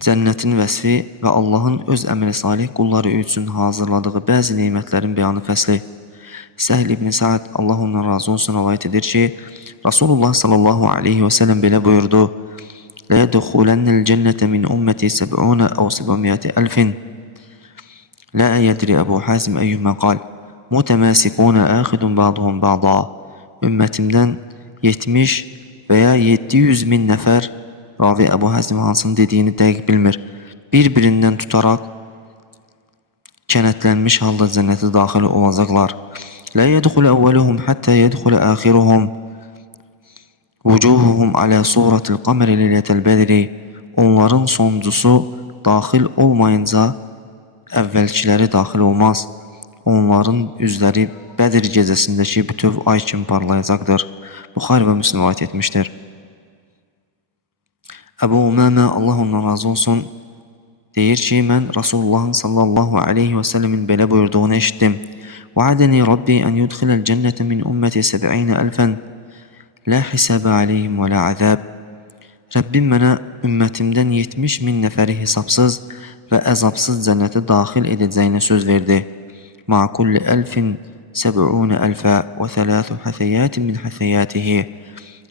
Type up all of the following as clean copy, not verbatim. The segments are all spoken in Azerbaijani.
Cənnətin vəsfi və Allahın öz əməli salih qulları üçün hazırladığı bəzi neymətlərin beyanı fəsli. Səhl ibn Sa'd, Allah ondan razı olsun, rivayet edir ki, Rasulullah sallallahu aleyhi və səlləm belə buyurdu: "La yedxulennel cennete min ummeti 70 aw 700 elfin." La yedri Ebu Hazim eyyuhuma qal. Mutemasikuna axidun ba'duhum ba'da. Ümmətimdən 70 veya 700 min nəfər, ravi Ebu Hazim hansının dediyini dəqiq bilmir, bir-birindən tutaraq kənətlənmiş halda cənnətə daxil olacaqlar. La yedxulu evveluhum hatta yedxulu axiruhum. Vucuhuhum ala suratil qamari leyletel bedri. Onların sonuncusu daxil olmayınca əvvəlkiləri daxil olmaz. Onların üzləri Bədir gecəsindəki bütöv ay kimi parlayacaqdır. Buxari və Müslim rivayet etmişdir. Əbu Umamə, Allah ondan razı olsun, deyir ki, mən Rasulullahın sallallahu aleyhi və səlləmin belə buyurduğunu eşitdim. Va'adəni Rabbi ən yudxiləl cənnətə min ümməti 70 elfən la hisabə aleyhim və la azab. Rəbbim mənə ümmətimdən 70 min nəfəri hesabsız və əzabsız cənnətə daxil edəcəyinə söz verdi. Ma kulli elfin 70 elfə və 3 həthəyatin min həthəyatihi.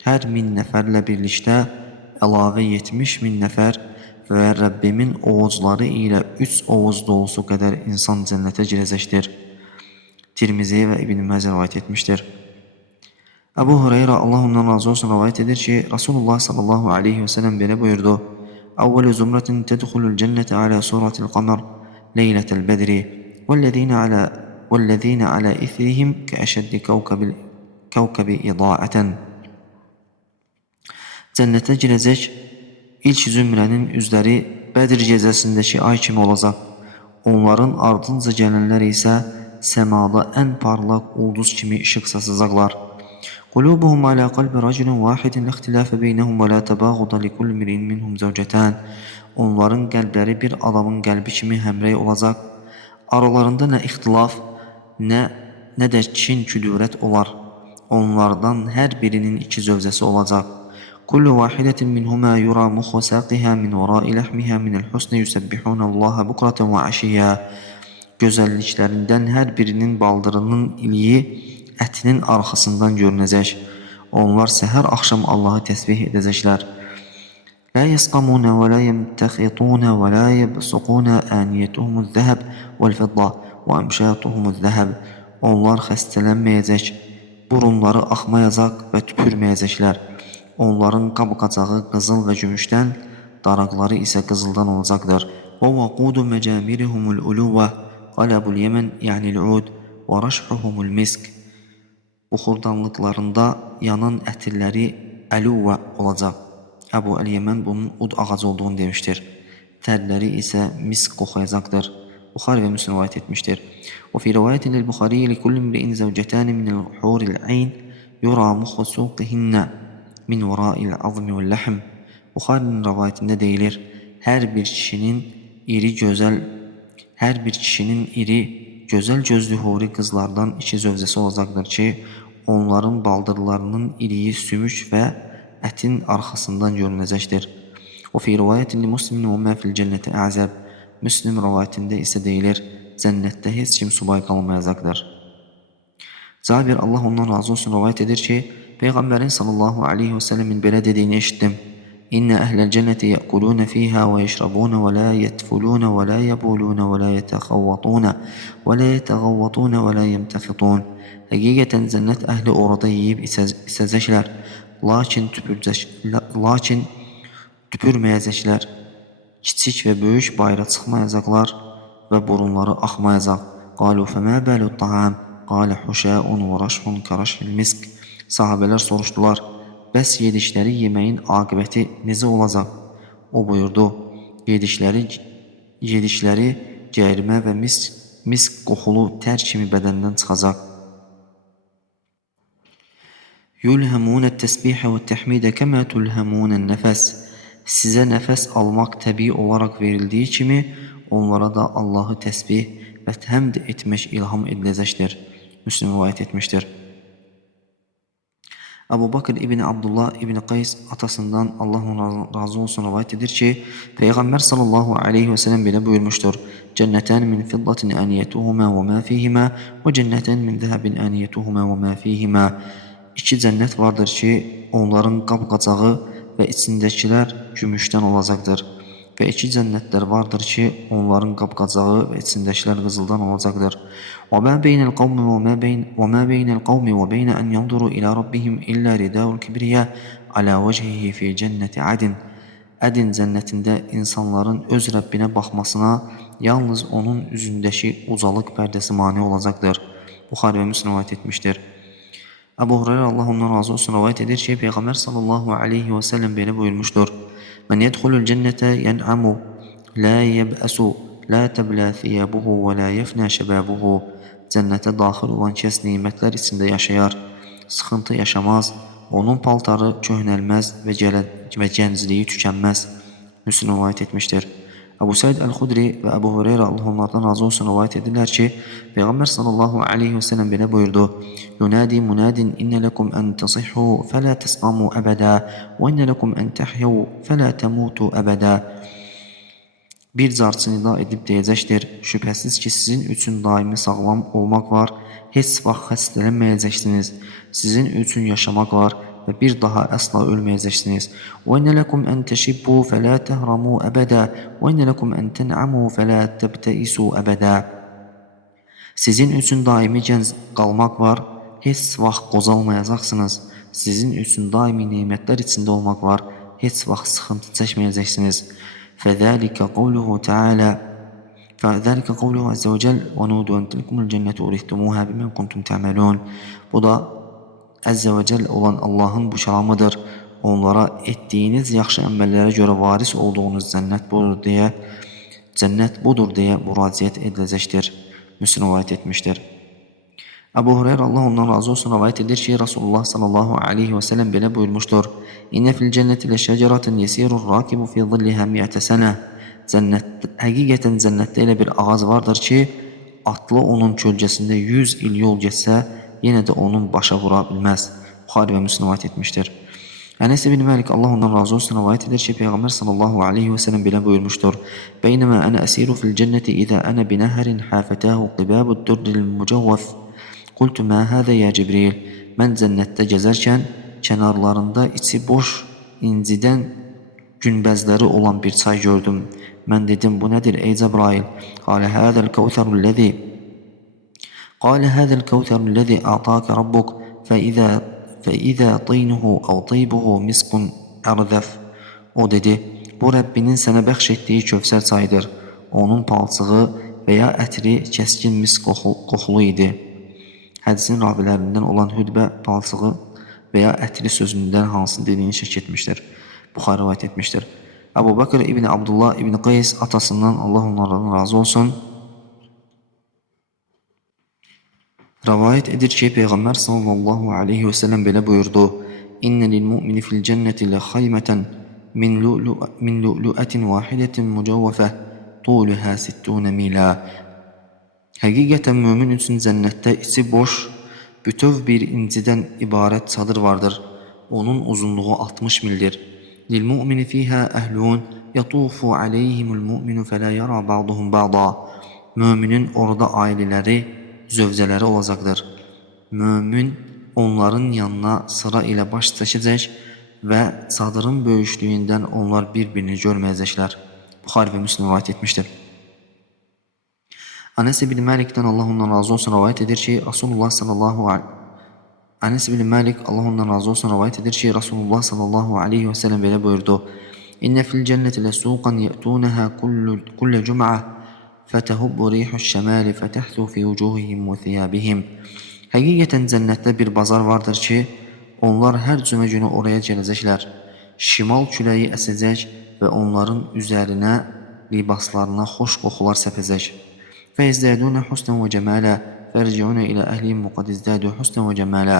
Hər min nəfərlə birlikdə əlavə 70 min nəfər və Rəbbimin oğuzları ilə 3 oğuz dolusu qədər insan cənnətə girəcəkdir. Tirmizi və İbn Məzə rivayet etmişdir. Əbu Hüreyrə, Allah ondan razı olsun, rivayet edir ki, Rasulullah sallallahu aleyhi və səlləm belə buyurdu: "Əvvəlu zümrətin tədxulul cənnətə alə suratil qamar leylətel bedri vəllezine alə ithrihim kəəşəddi kəvkəbi idaətən." Cənnətə girəcək ilk zümrənin üzləri Bədir gecəsindəki ay kimi olacaq. Onların ardınca gələnlər isə səmada ən parlaq ulduz kimi işıq saçacaqlar. Qulubuhum alə qalbi racülün vahidin ixtilafə beynəhum və la təbağuda likulli mirin minhum zəvcətən. Onların qəlbləri bir adamın qəlbi kimi həmrəy olacaq. Aralarında nə ixtilaf, nə də kin, küdurət olar. Onlardan hər birinin 2 zövcəsi olacaq. Kullu vahidetin minhuma yura muxu saqiha min vara'i lahmiha minel husni yusəbbihunəllaha bukratan və aşiyyə. Gözəlliklərindən hər birinin baldırının iliyi ətinin arxasından görünəcək. Onlar səhər axşam Allahı təsbih edəcəklər. La yasqamuna və la yemtəxituna və la yebsuquna aniyyətuhumuz zəhəb vəl-fidda və əmşatuhumuz zəhəb. Onlar xəstələnməyəcək, burunları axmayacaq və tüpürməyəcəklər. Onların qab-qacağı qızıl və gümüşdən, daraqları isə qızıldan olacaqdır. Və vaqudu məcamirihumul uluvə qalabul yemən ya'nil-ud və raşhuhumul misk. Buxurdanlıqlarında yanan ətirləri əluvə olacaq. Əbu Əl-Yəmən bunun ud ağacı olduğunu demişdir. Tərləri isə misk qoxuyacaqdır. Buxari və Müslim rivayet etmişdir. Və fi rivayətin lil-Buxari likulli imri'in zəvcətani minəl huril ayn yura muxu suqihinnə min vara'il azmi vəl-lahm. Buxarinin rivayətində deyilir: hər bir kişinin iri, gözəl gözlü huri qızlardan 2 zövcəsi olacaqdır ki, onların baldırlarının iriyi sümük və ətin arxasından görünəcəkdir. O fi rivayətin li muslimin və mə fil cənnəti əzəb. Müslim rivayətində isə deyilir: cənnətdə heç kim subay qalmayacaqdır. Cabir, Allah ondan razı olsun, rivayət edir ki, Peyğəmbərin sallallahu aleyhi və səlləmin belə dediyini eşitdim: İnnə əhləl cənnəti yəquluna fiyhə və yəşrabuna və la yətfuluna və la yəbuluna və la yətəxavvatuna və la yətəğavvatuna və la yəmtəxitun. Həqiqətən cənnət əhli orada yeyib içəcəklər, lakin tüpürməyəcəklər, kiçik və böyük bayra çıxmayacaqlar və burunları axmayacaq. Qalu fəmə bəlu ta'am, qalə huşəun və raşhun karaşil misk. Sahabələr soruşdular: bəs yedikləri yeməyin aqibəti necə olacaq? O buyurdu: yedikləri gərimə və misk qoxulu tər kimi bədəndən çıxacaq. Yulhamunət təsbihə və təhmidə kəmə tulhamunən nəfəs. Sizə nəfəs almaq təbii olaraq verildiyi kimi, onlara da Allahı təsbih və həmd etmək ilham ediləcəkdir. Müslim rivayet etmişdir. Abu Bakr İbni Abdullah İbni Qays atasından Allah ona razı olsun rivayet edir ki Peygamber sallallahu aleyhi ve sellem bile buyurmuştur. Cennetan min fiddatin aniyetuhuma ve ma fihima ve cennetan min zehebin aniyetuhuma ve ma fihima. İki cennet vardır ki onların qab-qacağı ve içindəkiler gümüşten olacaqdır. Ve iki cennetler vardır ki onların qab-qacağı ve içindəkiler qızıldan olacaqdır. وَمَا بَيْنَ الْقَوْمِ وَمَا بَيْنَ الْقَوْمِ وَبَيْنَ أَنْ يَنْظُرُوا إِلَى رَبِّهِمْ إِلَّا رِدَاءُ الْكِبْرِيَاءِ عَلَى وَجْهِهِ فِي جَنَّةِ عَدْنٍ. Ədin cənnətində insanların öz Rəbbinə baxmasına yalnız onun üzündəki ucalıq pərdəsi mane olacaqdır. Buxari və Müslim rivayet etmişdir. Ebu Hureyre Allah ondan razı olsun rivayet edir ki Peygamber sallallahu aleyhi ve sellem böyle buyurmuştur. Men yedhulul cennete yen'amu la yeb'asu la tebla thiyabuhu ve la yefna şebabuhu. Cennete dahil olan kes nimetler içinde yaşayar, sıkıntı yaşamaz, onun paltarı köhnəlməz ve gəncliği tükenmez. Müslim rivayet etmiştir. Ebu Said el-Hudri ve Ebu Hureyre Allah onlardan razı olsun rivayet edirlər ki Peygamber sallallahu aleyhi ve sellem belə buyurdu. Yunadi munadin inne lekum en tasihhu fela tesqamu ebeda ve inne lekum en tehyav fela temutu ebeda. Bir carçı nida edib deyəcəkdir. Şübhəsiz ki sizin üçün daimi sağlam olmaq var. Heç vaxt xəstələnməyəcəksiniz. Sizin üçün yaşamaq var ve bir daha asla ölməyəcəksiniz. وَاِنَّ لَكُمْ أَنْ تَشِبُّوا فَلَا تَهْرَمُوا أَبَدًا وَاِنَّ لَكُمْ أَنْ تَنْعَمُوا فَلَا تَبْتَئِسُوا أَبَدًا. Sizin üçün daimi gənc qalmaq var, heç vaxt qocalmayacaqsınız. Sizin üçün daimi nemətlər içində olmaq var, heç vaxt sıxıntı çəkməyəcəksiniz. فَذَلِكَ قَوْلُهُ تَعَالَى فَذَلِكَ قَوْلُهُ عَزَّ وَجَلَّ وَنُودُوا أَنْ تِلْكُمُ الْجَنَّةُ اُرِثْتُمُوهَا بِمَا كُنْتُمْ تَعْمَلُونَ. Bu da Əzzə və Cəll olan Allahın bu kəlamıdır. Onlara etdiyiniz yaxşı əməllərə görə varis olduğunuz cənnət budur deyə müraciət ediləcəkdir. Müslim rivayet etmiştir. Ebu Hureyre Allah ondan razı olsun rivayet edir ki Resulullah sallallahu aleyhi ve sellem belə buyurmuştur. İnne fil cenneti leşeceraten yesirur rakibu fi zilliha mi'ate sene. Həqiqətən cənnətdə elə bir ağac vardır ki atlı onun kölgəsində 100 il yol getsə yenə də onun başa vura bilməz. Buxari və Müslim rivayet etmişdir. Enes ibn Malik Allah ondan razı olsun rivayet edir ki Peygamber sallallahu aleyhi ve sellem belə buyurmuştur. Beynema ana asiru fil cenneti iza ana binahrin hafetahu qibabud durril mucawwaf. Qultu ma hada ya Cibril. Mən cənnətdə gəzərkən kənarlarında içi boş incidən günbəzləri olan bir çay gördüm. Mən dedim bu nədir ey Cəbrail? Qalə hadal kawtharul ladzi قال هذا الكوثر الذي أعطاك ربك فإذا طينه أو طيبه مسك أرذف. O dedi, bu Rəbbinin sənə bəxş etdiyi kövsər çayıdır. Onun palçığı veya ətri kəskin misk qoxulu idi. Hədisin ravilərindən olan hüdbə palçığı veya ətri sözündən hansını dediyini şək etmişdir. Buxari rivayet etmiştir. Ebu Bakr İbni Abdullah İbni Qays atasından Allah onlardan razı olsun rivayet edir ki Peygamber sallallahu aleyhi ve sellem belə buyurdu. İnne lil mu'mini fil cenneti le haymeten min lu'lu'atin vahidetin mucavvafe tuluha 60 mila. Həqiqətən mümin üçün cənnətdə içi boş, bütöv bir incidən ibarət çadır vardır. Onun uzunluğu 60 mildir. Lil mu'mini fiha əhlun yatufu aleyhimul mu'minu fələ yara ba'duhum ba'da. Müminin orada ailələri, zövcələri olacaqdır. Mömin onların yanına sıra ilə baş çəkəcək və çadırın böyüklüyündən onlar bir-birini görməyəcəklər. Buxari və Müslim rivayet etmişdir. Enes ibn Malik'ten Allah ondan razı olsun rivayet edir ki Resulullah sallallahu aleyhi ve sellem belə buyurdu. İnne fil cenneti lesuqan ye'tunaha kulle cum'a fetehubbu rihu'ş şemali fetehtu fi vucuhihim ve thiyabihim. Həqiqətən cənnətdə bir bazar vardır ki, onlar hər cümə günü oraya gələcəklər. Şimal küləyi əsəcək və onların üzərinə, libaslarına xoş qoxular səpəcək. فَيَزْدَادُونَ حُسْنًا وَجَمَالًا فَيَرْجِعُونَ إِلَى أَهْلِهِمْ وَقَدْ ازْدَادُوا حُسْنًا وَجَمَالًا.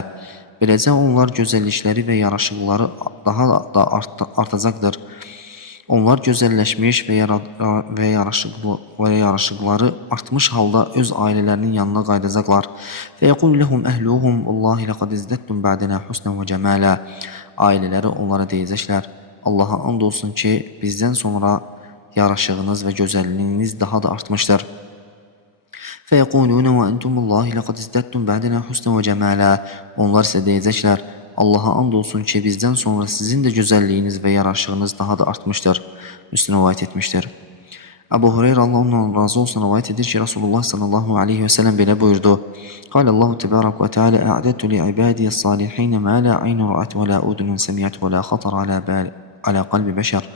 Beləcə onlar gözəllikləri və yaraşıqları daha da artacaqdır. Onlar gözəlləşmiş və yaraşıqları artmış halda öz ailələrinin yanına qayıdacaqlar. فَيَقُولُ لَهُمْ أَهْلُهُمْ وَاللّٰهِ لَقَدْ ازْدَدْتُمْ بَعْدَنَا حُسْنًا وَجَمَالًا Ailələri onlara deyəcəklər: Allaha and olsun ki, bizdən sonra yaraşığınız və gözəlliyiniz daha da artmışdır. فَيَقُولُونَ وَأَنْتُمُ اللّٰهِ لَقَدْ ازْدَدْتُمْ بَعْدَنَا حُسْنًا وَجَمَالًا Onlar isə deyəcəklər: Allaha and olsun ki, bizdən sonra sizin də gözəlliyiniz və yaraşığınız daha da artmışdır. Müslim rivayet etmişdir. Ebu Hureyre Allah ondan razı olsun rivayet edir ki, Resulullah sallallahu aleyhi ve sellem belə buyurdu. Qalallahu tebarek ve teala a'dadtu li ibadiyes salihin ma la aynu ra'at ve la udunun semi'at ve la khatar ala qalbi beşer.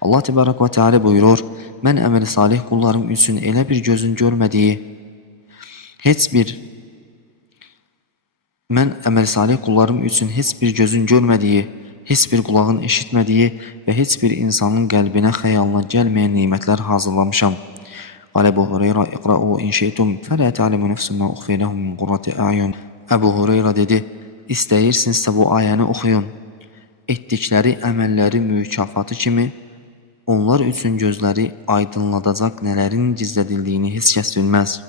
Allah tebarek ve teala buyurur: Mən əməli salih kullarım üçün elə bir gözün görmədiyi, heç bir qulağın eşitmədiyi və heç bir insanın qəlbinə xəyalına gəlməyən nimətlər hazırlamışam. Qal Ebu Hureyra iqra'u in şeytum fələ ta'lemu nefsun ma uxfi lehum min qurrati a'yun. Ebu Hureyra dedi: İstəyirsinizsə bu ayəni oxuyun. Etdikləri əməlləri mükafatı kimi onlar üçün gözləri aydınladacaq nələrin gizlədildiyini heç kəs bilməz.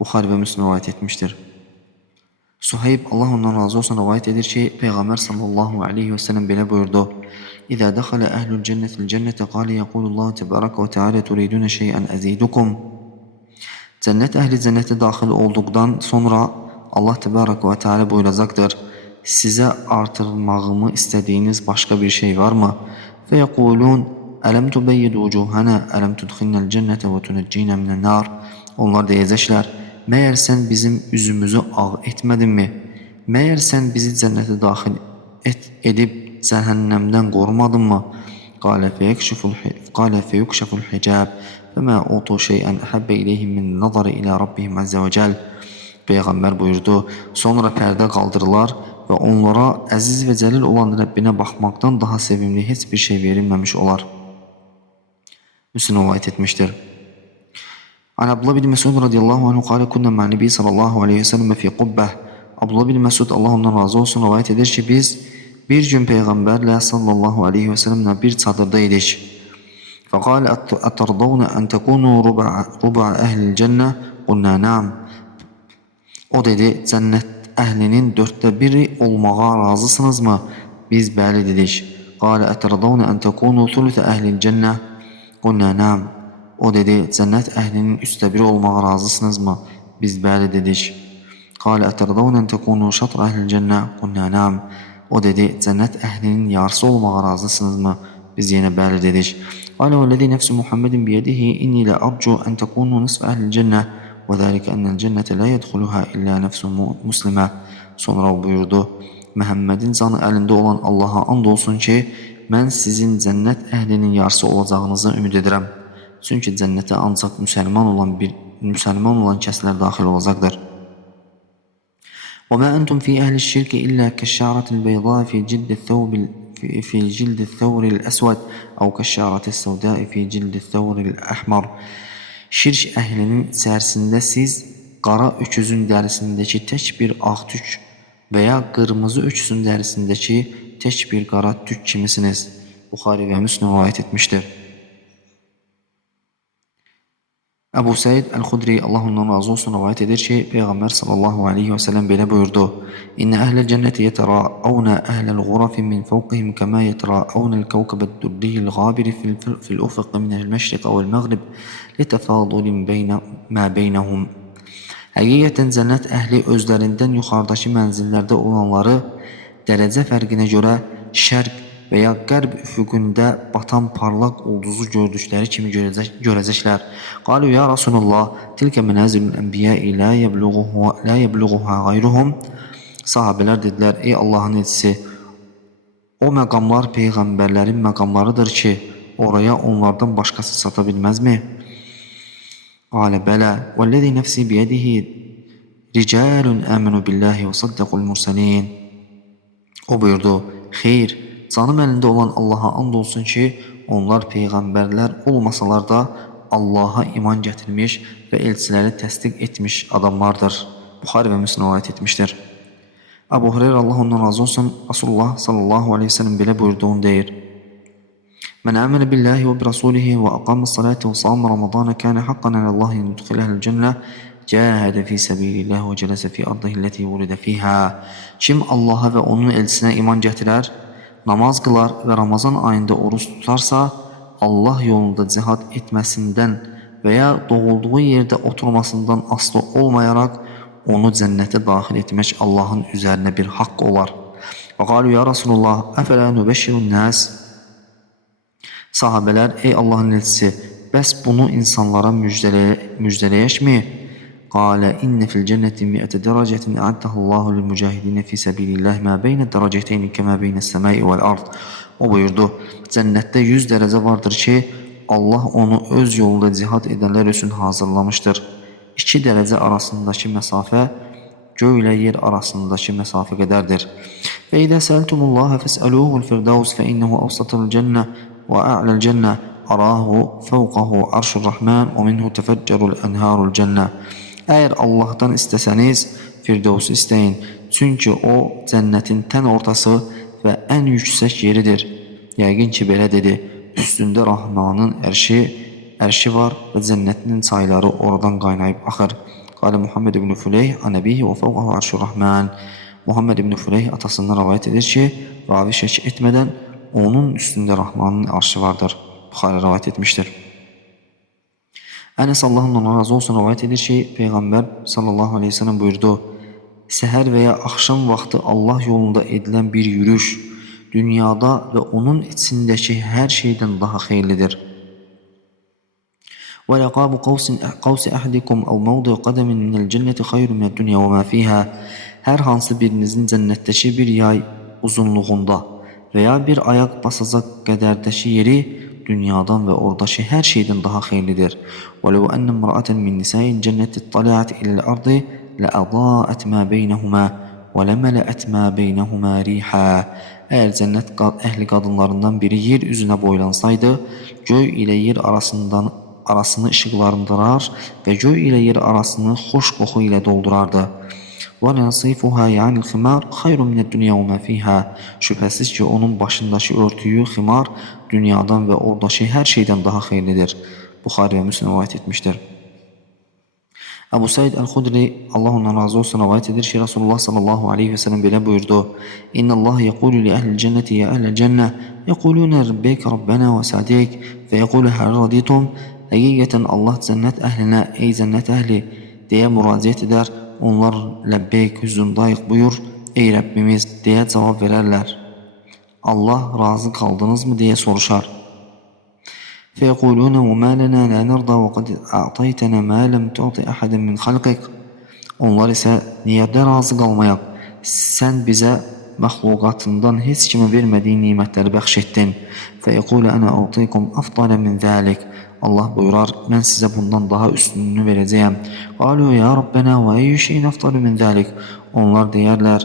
Buxari və Müslim rivayet etmişdir. Suheyb Allah ondan razı olsun rivayet edir ki, Peyğəmbər sallallahu aleyhi ve sellem belə buyurdu: İzə dəxələ əhlul cənnətil cənnətə qalə yəqulullahu təbarəkə və teala turidunə şeyən əzidukum. Cənnət əhli cənnətə daxil olduqdan sonra Allah təbarəkə və teala buyuracaqdır: Sizə artırmağımı istədiyiniz başqa bir şey varmı? Fəyəqulun ələm tubəyyid vucuhənə ələm tudxilnəl cənnətə və tunəccinə minən nar. Onlar deyəcəklər: Məyər sən bizim üzümüzü ağ etmədinmi? Məyər sən bizi cənnətə daxil edib cəhənnəmdən qorumadınmı? Qalə feyukşaful hicab və mə utu şeyən əhəbbə iləyhim min nazarı ilə Rabbihim əzzə və cəl. Peyğəmbər buyurdu, sonra pərdə qaldırılar və onlara əziz və cəlil olan Rəbbinə baxmaqdan daha sevimli heç bir şey verilməmiş olar. Müslim rivayet etmişdir. An Abdullah bin Mesud radiyallahu anhu qala kunna ma'a Nabi sallallahu aleyhi ve sellem fi qubbah. Abdullah bin Mesud Allah ondan razı olsun rivayet edir ki, biz bir gün Peyğəmbərlə sallallahu aleyhi ve sellemlə bir çadırda idik. Faqala atardawna an takunu ruba ahlil cennə? Qulna na'am. O dedi, cənnət əhlinin 1/4 olmağa razısınızmı? Biz bəli dedik. Qala atardawna an takunu thuluth ahlil cennə? Qulna na'am. O dedi, cənnət əhlinin 1/3 olmağa razısınızmı? Biz bəli dedik. Qalə ətərdavnən təkunu şatr əhlil cənnə? Qulna na'am. O dedi, cənnət əhlinin yarısı olmağa razısınızmı? Biz yenə bəli dedik. Qalə vəlləzi nəfsi Muhammedin biyədihi inni lə arcu ən təkunu nisf əhlil cənnə və zəlikə ənəl cənnətə lə yədxuluhə illə nəfsun muslimə. Sonra buyurdu, Məhəmmədin canı əlində olan Allaha and olsun ki, mən sizin cənnət əhlinin yarısı olacağınızı ümid edirəm. Çünki cənnətə ancaq müsəlman olan kəslər daxil olacaqdır. وَمَا أَنْتُمْ فِي أَهْلِ الشِّرْكِ إِلَّا كَالشَّعْرَةِ الْبَيْضَاءِ في جلد الثور الأسود أو كالشعرة السوداء في جلد الثور الأحمر. Şirk əhlinin içərisində siz qara öküzün dərisindəki tək bir ağ tük və ya qırmızı öküzün dərisindəki tək bir qara tük kimisiniz. Buxari və Müslim rivayet etmişdir. Əbu Səid Əl-Xudri Allah ondan razı olsun rivayet edir ki, Peyğəmbər sallallahu aleyhi və səlləm belə buyurdu: İnnə əhləl cənnəti yətərəəvnə əhləl ğurafi min fəvqihim kəmə yətərəəvnəl kəvkəbəd-durriyil qabiri fil ufuq minəl məşriq vəl məğrib litəfadulin mə beynəhum. Həqiqətən cənnət əhli özlərindən yuxarıdakı mənzillərdə olanları dərəcə fərqinə görə şərq və ya qərb üfüqündə batan parlaq ulduzu gördükləri kimi görəcəklər. Qalu ya Rasulullah, tilkə mənazilul ənbiyəi la yəbluğuha qayruhum. Sahabələr dedilər, ey Allahın elçisi, o məqamlar peyğəmbərlərin məqamlarıdır ki, oraya onlardan başqası çata bilməzmi? Qalə bələ, vəlləzi nəfsi biyədihi ricalun əminu billahi və saddaqul mursalin. O buyurdu, xeyr, canım əlində olan Allaha and olsun ki, onlar peyğəmbərlər olmasalar da Allaha iman gətirmiş və elçiləri təsdiq etmiş adamlardır. Buxari və Müslim rivayet etmişdir. Əbu Hureyre Allah ondan razı olsun, Rasulullah sallallahu aleyhi ve sellem belə buyurduğunu deyir. من عمل بالله وبرسوله وأقام الصلاة وصام رمضان كان حقا على الله أن يدخله الجنة جاهد في سبيل الله وجلس في أرضه التي ولد فيها. Kim Allah'a ve onun elçisine iman getirer, namaz kılar ve Ramazan ayında oruç tutarsa, Allah yolunda cihad etmesinden veya doğulduğu yerde oturmasından aslı olmayarak onu cennete dahil etmek Allah'ın üzerine bir hak olar. Ve kalu ya Resulullah efela nübeşşirun nas. Sahabeler, ey Allah'ın elçisi, bəs bunu insanlara müjdeleyək mi? Qale inne fil cenneti mi'ete derecetin a'addahallahu lil mücahidine fi sabilillah ma beyne dereceteyni kema beyne semai vel ard. O buyurdu, cennette 100 derece vardır ki Allah onu öz yolunda cihad edenler üçün hazırlamıştır. 2 derece arasındaki mesafe göy ile yer arasındaki mesafe kadardır. Ve idâ səltumullaha fes'alûhul firdevs fe innehu avsatul cenne ve a'lel cenne arahu fevqahu arşur rahman ve minhu tefeccerul enharul cenne. Eğer Allah'tan isteseniz Firdevs'u isteyin. Çünkü o cennetin ten ortası ve en yüksek yeridir. Yəqin ki belə dedi. Üstünde Rahman'ın erşi var ve cennetinin çayları oradan qaynayıb axır. Qale Muhammed ibn Fuleyh anebihi ve fevqahu arşur rahman. Muhammed ibn Fuleyh atasından rivayet edir ki, ravi şək etmeden onun üstünde Rahman'ın arşı vardır. Buxari rivayet etmiştir. Enes Allah'ın ona razı olsun rivayet edir ki, Peygamber sallallahu aleyhi ve sellem buyurdu. Seher veya akşam vakti Allah yolunda edilen bir yürüyüş, dünyada ve onun içindeki her şeyden daha hayırlıdır. وَلَقَابُ قَوْسِ أَحْدِكُمْ أَوْ مَوْضِعُ قَدَمٍ مِنَ الْجَنَّةِ خَيْرٌ مِنَ الدُّنْيَا وَمَا فِيهَا. Her hansı birinizin cennetteki bir yay uzunluğunda veya bir ayak basacak qədərdəki yeri dünyadan ve oradaki her şeyden daha hayırlıdır. وَلَوْ أَنَّ امْرَأَةً مِنْ نِسَاءِ الْجَنَّةِ اطَّلَعَتْ إِلَى الْأَرْضِ لَأَضَاءَتْ مَا بَيْنَهُمَا وَلَمَلَأَتْ مَا بَيْنَهُمَا رِيحًا. Eğer cennet ehli kadınlarından biri yer üzerine boylansaydı, göy ile yer arasını ışıklandırar ve göy ile yer arasını hoş koku ile doldurardı. وَلَنَصِيفُهَا يَعْنِ الْخِمَارِ خَيْرٌ مِنَ الدُّنْيَا وَمَا فِيهَا. Şüphesiz ki onun başındaki örtüyü himar dünyadan ve oradaki her şeyden daha hayırlıdır. Buxari ve Müslim rivayet etmiştir. Ebu Said el-Hudri, Allah ondan razı olsun rivayet edir ki Resulullah sallallahu aleyhi ve sellem böyle buyurdu. İnna Allah yekulu li ehlil cenneti ya ehlil cenne yekulune rabbek rabbena ve sadik ve yekulu her raditum. Hakikaten Allah cennet ehline ey cennet ehli diye müracaat eder. Onlar lebbeyk hüzündayık buyur ey Rabbimiz diye cevap verirler. Allah razı kaldınız mı diye soruşar. فَيَقُولُونَ وَمَا لَنَا لَا نَرْضَى وَقَدْ أَعْطَيْتَنَا مَا لَمْ تُعْطِ أَحَدًا مِنْ خَلْقِكَ. Onlar ise niye de razı kalmayak? Sen bize məxluqatından heç kimə vermədiyin nimətləri bəxş etdin. فَيَقُولُ أَنَا أُعْطِيكُمْ أَفْضَلَ مِنْ ذَلِكَ. Allah buyurar, ben size bundan daha üstününü vereceğim. قَالُوا يَا رَبَّنَا وَاَيُّ شَيْءٍ أَفْضَلُ مِنْ ذَلِكَ. Onlar deyərlər,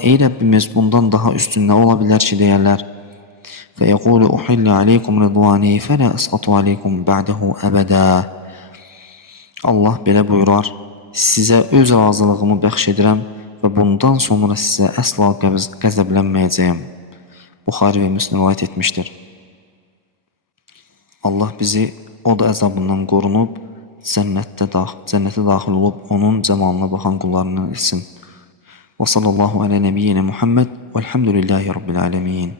ey Rabbimiz bundan daha üstün ne olabilir ki deyərlər. فَيَقُولُ اُحِلَّ عَلَيْكُمْ رِضْوَانِي فَلَا أَسْقَطُ عَلَيْكُمْ بَعْدَهُ أَبَدًا. Allah belə buyurar, size öz razılığımı bəxş edirəm ve bundan sonra size asla qəzəblənməyəcəyəm. Buxari ve Müslim rivayet etmiştir. Allah bizi od əzabından qorunub, cənnətə daxil olub, onun cəmalına baxan qullarından etsin. Və sallallahu alə nəbiyyinə Muhammed və elhamdülillahi rabbil alemin.